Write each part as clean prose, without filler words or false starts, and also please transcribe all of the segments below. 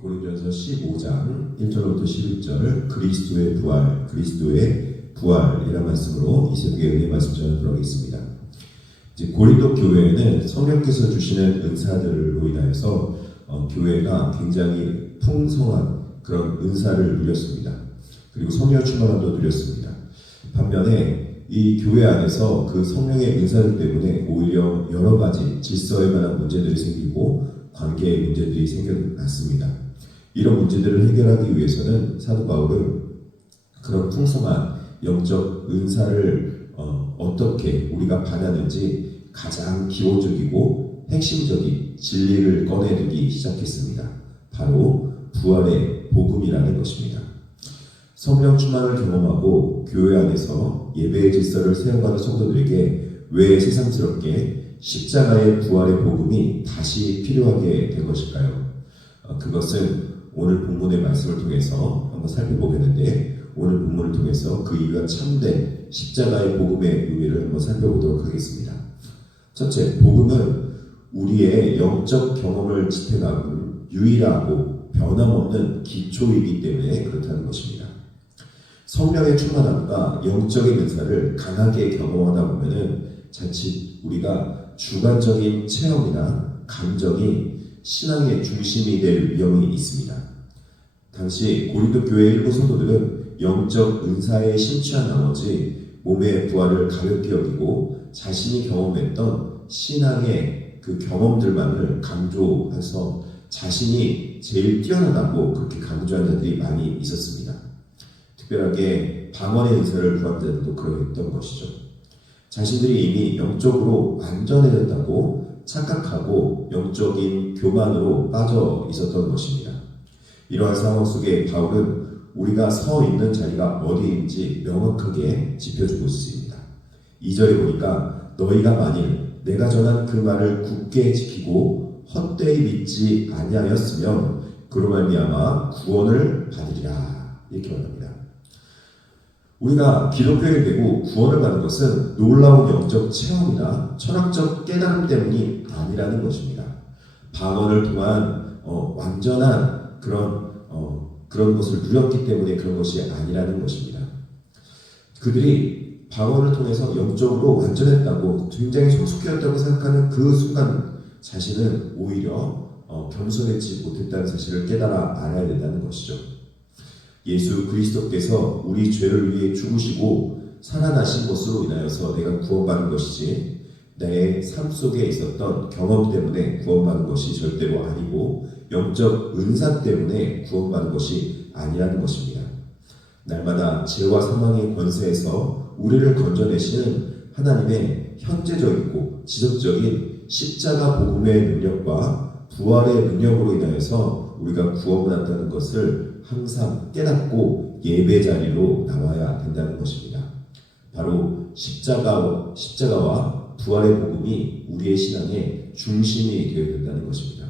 고린도전서 15장 1절부터 11절 그리스도의 부활이라는 말씀으로 이 새벽에 은혜 말씀 전하도록 하겠습니다. 이제 고린도 교회에는 성령께서 주시는 은사들로 인하여서 교회가 굉장히 풍성한 그런 은사를 누렸습니다. 그리고 성령 충만함도 누렸습니다. 반면에 이 교회 안에서 그 성령의 은사들 때문에 오히려 여러 가지 질서에 관한 문제들이 생기고 관계의 문제들이 생겨났습니다. 이런 문제들을 해결하기 위해서는 사도 바울은 그런 풍성한 영적 은사를 어떻게 우리가 받았는지 가장 기본적이고 핵심적인 진리를 꺼내들기 시작했습니다. 바로 부활의 복음이라는 것입니다. 성령 충만을 경험하고 교회 안에서 예배의 질서를 세워가는 성도들에게 왜 세상스럽게 십자가의 부활의 복음이 다시 필요하게 된 것일까요? 그것은 오늘 본문의 말씀을 통해서 한번 살펴보겠는데, 오늘 본문을 통해서 그 이유가 참된 십자가의 복음의 의미를 한번 살펴보도록 하겠습니다. 첫째, 복음은 우리의 영적 경험을 지탱하고 유일하고 변함없는 기초이기 때문에 그렇다는 것입니다. 성령의 충만함과 영적인 은사를 강하게 경험하다 보면은 자칫 우리가 주관적인 체험이나 감정이 신앙의 중심이 될 위험이 있습니다. 당시 고린도 교회 일부 성도들은 영적 은사에 심취한 나머지 몸의 부활을 가볍게 여기고 자신이 경험했던 신앙의 그 경험들만을 강조해서 자신이 제일 뛰어나다고 그렇게 강조한 자들이 많이 있었습니다. 특별하게 방언의 은사를 구한 자들도 그러했던 것이죠. 자신들이 이미 영적으로 완전해졌다고 착각하고 영적인 교만으로 빠져 있었던 것입니다. 이러한 상황 속에 바울은 우리가 서 있는 자리가 어디인지 명확하게 짚어주고 있습니다. 2절에 보니까 너희가 만일 내가 전한 그 말을 굳게 지키고 헛되이 믿지 아니하였으면 그로 말미암아 구원을 받으리라, 이렇게 말합니다. 우리가 기독교에 되고 구원을 받는 것은 놀라운 영적 체험이나 철학적 깨달음 때문이 아니라는 것입니다. 방언을 통한 완전한 그런 것을 누렸기 때문에 그런 것이 아니라는 것입니다. 그들이 방언을 통해서 영적으로 완전했다고, 굉장히 성숙해졌다고 생각하는 그 순간 자신은 오히려 겸손해지지 못했다는 사실을 깨달아 알아야 된다는 것이죠. 예수 그리스도께서 우리 죄를 위해 죽으시고 살아나신 것으로 인하여서 내가 구원받는 것이지, 내 삶 속에 있었던 경험 때문에 구원받는 것이 절대로 아니고 영적 은사 때문에 구원받는 것이 아니라는 것입니다. 날마다 죄와 사망의 권세에서 우리를 건져내시는 하나님의 현재적이고 지속적인 십자가 복음의 능력과 부활의 능력으로 인하여서 우리가 구원받았다는 것을 항상 깨닫고 예배 자리로 나와야 된다는 것입니다. 바로 십자가와 부활의 복음이 우리의 신앙의 중심이 되어야 된다는 것입니다.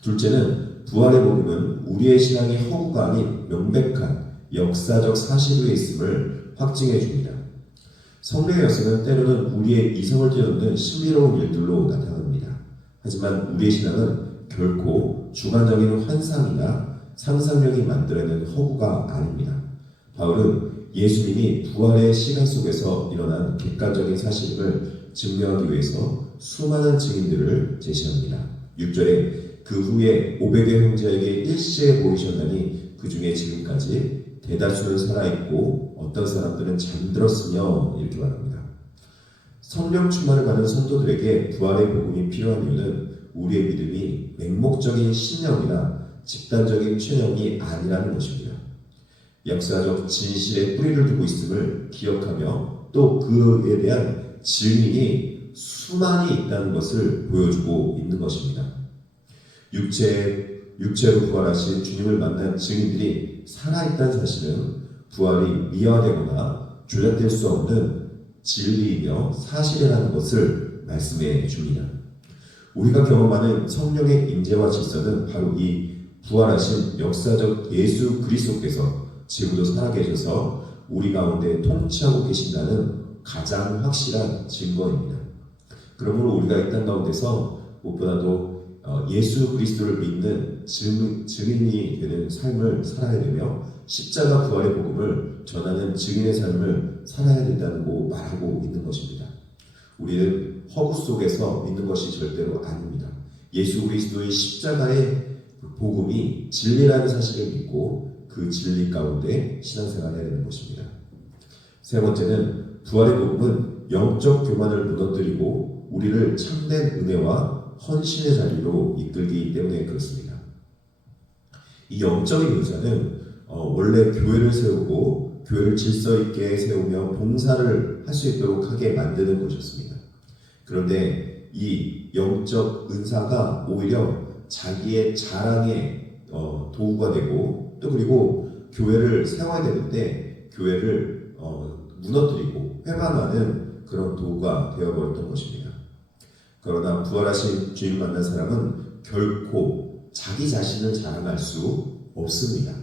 둘째는 부활의 복음은 우리의 신앙의 허구가 아닌 명백한 역사적 사실 위에 있음을 확증해 줍니다. 성령의 역사는 때로는 우리의 이성을 뛰어넘는 신비로운 일들로 나타납니다. 하지만 우리의 신앙은 결코 주관적인 환상이나 상상력이 만들어낸 허구가 아닙니다. 바울은 예수님이 부활의 시간 속에서 일어난 객관적인 사실을 증명하기 위해서 수많은 증인들을 제시합니다. 6절에 그 후에 500의 형제에게 일시에 보이셨나니 그 중에 지금까지 대다수는 살아있고 어떤 사람들은 잠들었으며, 이렇게 말합니다. 성령 충만을 받은 성도들에게 부활의 복음이 필요한 이유는 우리의 믿음이 맹목적인 신념이나 집단적인 체념이 아니라는 것입니다. 역사적 진실에 뿌리를 두고 있음을 기억하며 또 그에 대한 증인이 수많이 있다는 것을 보여주고 있는 것입니다. 육체로 부활하신 주님을 만난 증인들이 살아있다는 사실은 부활이 미화되거나 조작될 수 없는 진리이며 사실이라는 것을 말씀해 줍니다. 우리가 경험하는 성령의 임재와 질서는 바로 이 부활하신 역사적 예수 그리스도께서 지금도 살아계셔서 우리 가운데 통치하고 계신다는 가장 확실한 증거입니다. 그러므로 우리가 이 땅 가운데서 무엇보다도 예수 그리스도를 믿는 증인이 되는 삶을 살아야 되며 십자가 부활의 복음을 전하는 증인의 삶을 살아야 된다고 말하고 있는 것입니다. 우리는 허구 속에서 믿는 것이 절대로 아닙니다. 예수 그리스도의 십자가의 복음이 진리라는 사실을 믿고 그 진리 가운데 신앙생활을 해야 되는 것입니다. 세 번째는 부활의 복음은 영적 교만을 무너뜨리고 우리를 참된 은혜와 헌신의 자리로 이끌기 때문에 그렇습니다. 이 영적인 은사는 원래 교회를 세우고 교회를 질서 있게 세우며 봉사를 할 수 있도록 하게 만드는 것이었습니다. 그런데 이 영적 은사가 오히려 자기의 자랑의 도구가 되고 또 그리고 교회를 세워야 되는데 교회를 무너뜨리고 회방하는 그런 도구가 되어버렸던 것입니다. 그러나 부활하신 주님 만난 사람은 결코 자기 자신을 자랑할 수 없습니다.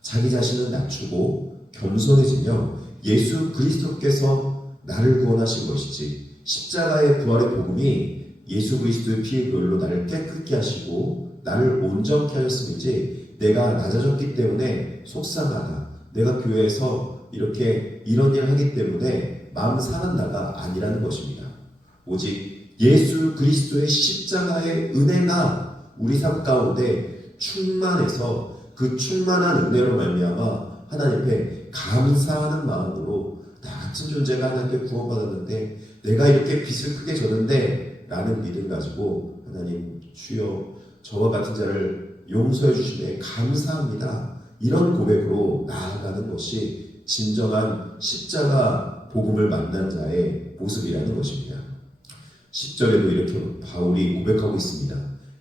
자기 자신을 낮추고 겸손해지며 예수 그리스도께서 나를 구원하신 것이지 십자가의 부활의 복음이 예수 그리스도의 피의 보혈로 나를 깨끗게 하시고 나를 온전케 하였음이지 내가 낮아졌기 때문에 속상하다. 내가 교회에서 이렇게 이런 일을 하기 때문에 마음 상한다가 아니라는 것입니다. 오직 예수 그리스도의 십자가의 은혜가 우리 삶 가운데 충만해서 그 충만한 은혜로 말미암아 하나님 앞에 감사하는 마음으로 나 같은 존재가 하나님께 구원받았는데 내가 이렇게 빚을 크게 졌는데 라는 믿음 가지고 하나님 주여 저와 같은 자를 용서해 주시네 감사합니다. 이런 고백으로 나아가는 것이 진정한 십자가 복음을 만난 자의 모습이라는 것입니다. 10절에도 이렇게 바울이 고백하고 있습니다.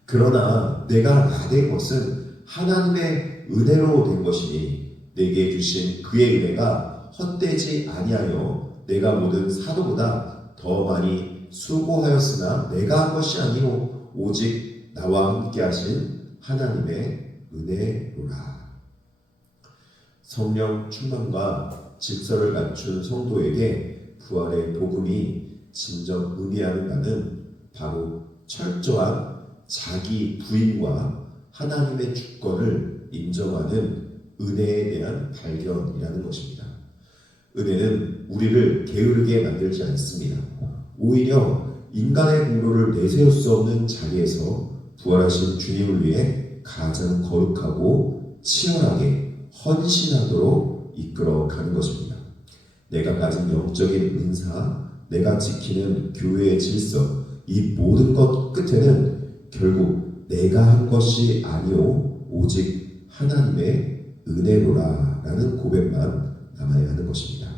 그러나 내가 나된 것은 하나님의 은혜로 된 것이니 내게 주신 그의 은혜가 헛되지 아니하여 내가 모든 사도보다 더 많이 수고하였으나 내가 한 것이 아니오 오직 나와 함께 하신 하나님의 은혜로라. 성령 충만과 질서를 갖춘 성도에게 부활의 복음이 진정 의미하는 바는 바로 철저한 자기 부인과 하나님의 주권을 인정하는 은혜에 대한 발견이라는 것입니다. 은혜는 우리를 게으르게 만들지 않습니다. 오히려 인간의 공로를 내세울 수 없는 자리에서 부활하신 주님을 위해 가장 거룩하고 치열하게 헌신하도록 이끌어가는 것입니다. 내가 가진 영적인 은사, 내가 지키는 교회의 질서, 이 모든 것 끝에는 결국 내가 한 것이 아니오 오직 하나님의 은혜로라 라는 고백만 남아야 하는 것입니다.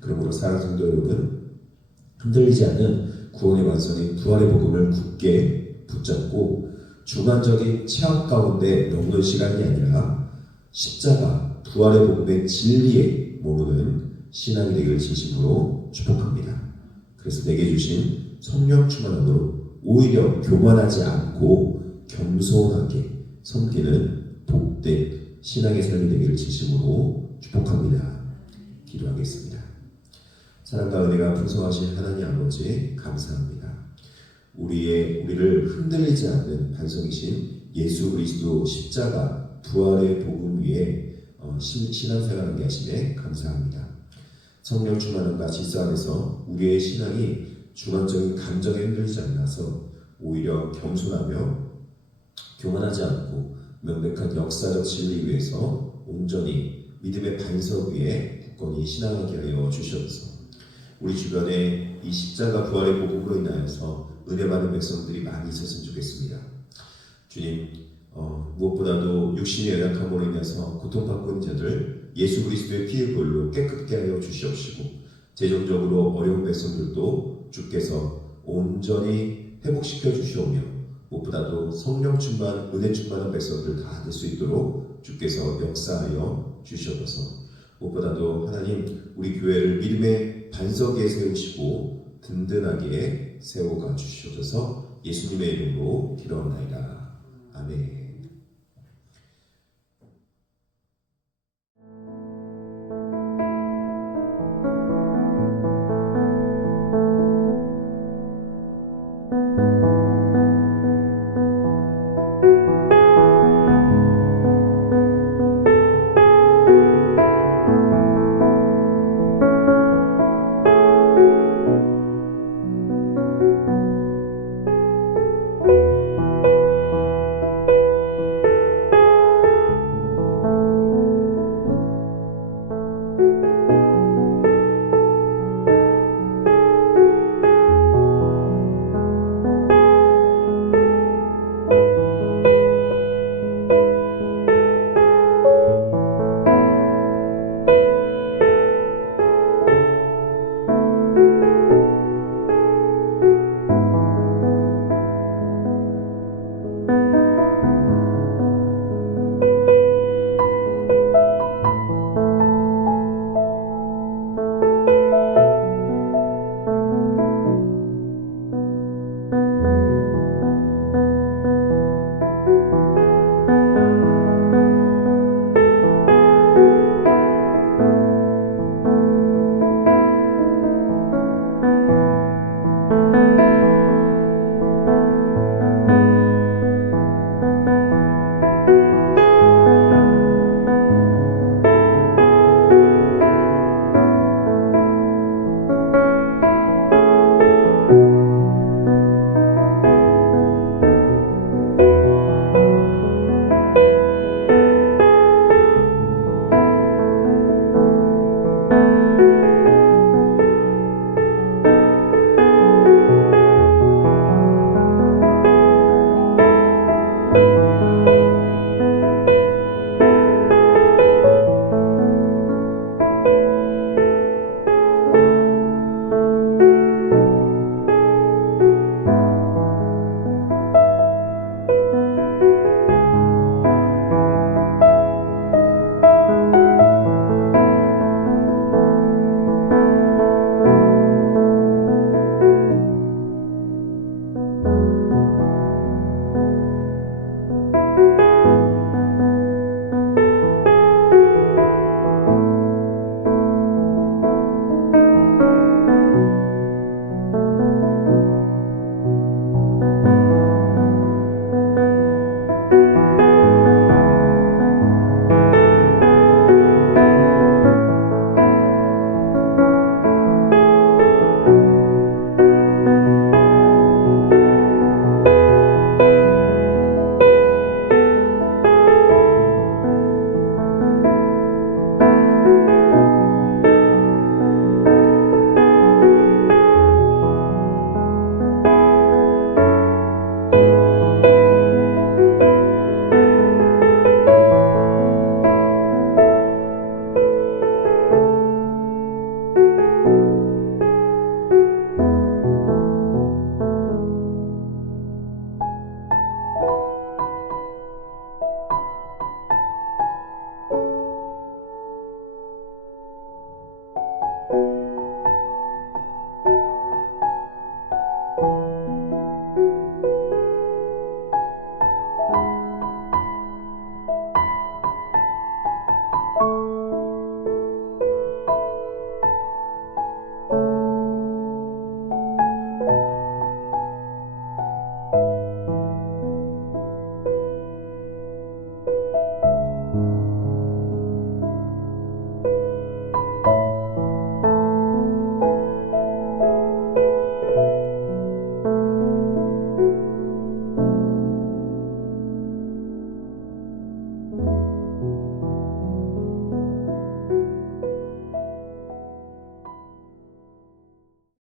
그러므로 사랑하는 성도 여러분, 흔들리지 않는 구원의 완성인 부활의 복음을 굳게 붙잡고 주관적인 체험 가운데 머무는 시간이 아니라 십자가 부활의 복음의 진리에 머무는 신앙이 되기를 진심으로 축복합니다. 그래서 내게 주신 성령 충만함으로 오히려 교만하지 않고 겸손하게 섬기는 복된 신앙의 삶이 되기를 진심으로 축복합니다. 기도하겠습니다. 사랑과 은혜가 풍성하신 하나님 아버지 감사합니다. 우리를 흔들리지 않는 반석이신 예수 그리스도 십자가 부활의 복음 위에 신앙생활하게 하시네 감사합니다. 성령 충만함과 질서 안에서 우리의 신앙이 주관적인 감정에 흔들리지 않아서 오히려 겸손하며 교만하지 않고 명백한 역사적 진리 위에서 온전히 믿음의 반석 위에 굳건히 신앙하게 하여 주시옵소서. 우리 주변에 이 십자가 부활의 복음으로 인하여서 은혜 받은 백성들이 많이 있었으면 좋겠습니다. 주님, 무엇보다도 육신의 연약함으로 인해서 고통받고 있는 자들 예수 그리스도의 피의 보혈로 깨끗게 하여 주시옵시고 재정적으로 어려운 백성들도 주께서 온전히 회복시켜 주시오며 무엇보다도 성령 충만, 은혜 충만한 백성들 다 될 수 있도록 주께서 역사하여 주시옵소서. 무엇보다도 하나님 우리 교회를 믿음의 반석에 세우시고 든든하게 세워가 주시옵소서. 예수님의 이름으로 기도합나이다. 아멘.